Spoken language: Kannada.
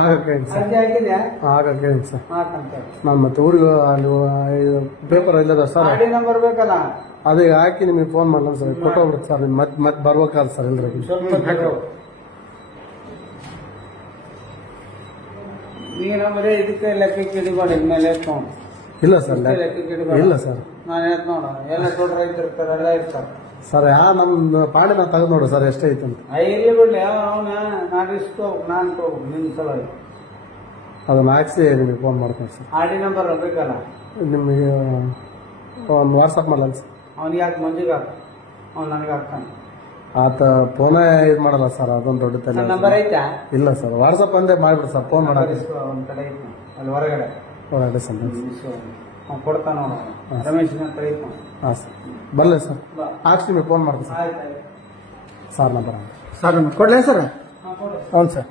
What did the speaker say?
ಆಗಕ್ಕೆ ಸರ್ ಆಗಕ್ಕೆ ಸರ್ ನಾನು ಮತ್ತೆ ಊರಿಗೆ ಅಲ್ಲಿ ಪೇಪರ್ ಇಲ್ಲದ ಸರ್ ನಂಬರ್ ಬೇಕಲ್ಲ ಅದೇ ಹಾಕಿ ನಿಮಗೆ ಫೋನ್ ಮಾಡಲ್ಲ ಸರ್ ಕೊಟ್ಟೋಗ್ಬಿಡುತ್ತೆ ಸರ್ ಮತ್ತೆ ಬರ್ಬೇಕಾದ ಸರ್ ಎಲ್ಲರಿಗೆ ನೀನಂದ್ರೆ ಇದಕ್ಕೆ ಲೆಕ್ಕಕ್ಕೆ ಹಿಡಿಬೇಡ ಇನ್ಮೇಲೆ ಇಲ್ಲ ಸರ್ ಇಲ್ಲ ಸರ್ ನಾನು ಹೇಳ್ತ ನೋಡ ಎಲ್ಲ ದೊಡ್ಡ ರೈತರು ಇರ್ತಾರೆ ಎಲ್ಲ ಇರ್ತಾರೆ ಸರ್ ನಮ್ಮ ಪಾಡಿ ನಾನು ತೆಗೆದು ನೋಡು ಸರ್ ಎಷ್ಟೈತೆ ಅಂತ ಇಲ್ಲಿ ಬಿಡ್ಲಿ ಅವನ ನಾನು ಇಷ್ಟು ನಾನು ತಗೋಬೇಕು ನಿನ್ನ ಸಲುವಾಗಿ ಅದನ್ನ ಹಾಕ್ಸಿ ನಿಮಗೆ ಫೋನ್ ಮಾಡ್ತೀನಿ ಸರ್ ಆಡಿ ನಂಬರ್ ಬೇಕಲ್ಲ ನಿಮಗೆ ಒಂದು ವಾಟ್ಸಪ್ ಮಾಡಲ್ಲ ಸರ್ ಅವ್ನಿಗೆ ಯಾಕೆ ಮಂಜಿಗೆ ಹಾಕ ಅವ್ನು ನನಗೆ ಹಾಕ್ತಾನೆ ಆತ ಫೋನೇ ಇದು ಮಾಡಲ್ಲ ಸರ್ ಅದೊಂದು ದೊಡ್ಡ ತಲೆ ನಂಬರ್ ಐತಾ ಇಲ್ಲ ಸರ್ ವಾಟ್ಸಪ್ ಅಂದೇ ಮಾಡ್ಬಿಡಿ ಸರ್ ಫೋನ್ ಮಾಡೋದು ಒಂದು ಕಡೆ ಐತಿ ಅಲ್ಲಿ ಹೊರಗಡೆ ಸರ್ ಅವ್ನು ಕೊಡ್ತಾನ ರಮೇಶ್ ಅಂತ ಐತಿ ಹಾಂ ಸರ್ ಬರಲಿ ಸರ್ ಹಾಕ್ಸಿ ನಿಮಗೆ ಫೋನ್ ಮಾಡ್ತೀನಿ ಸರ್ ಆಯ್ತು ಸರ್ ನಂಬರ್ ಸರ್ ಕೊಡ್ಲೇ ಸರ್ ಹಾಂ ಕೊಡು ಹೌದು ಸರ್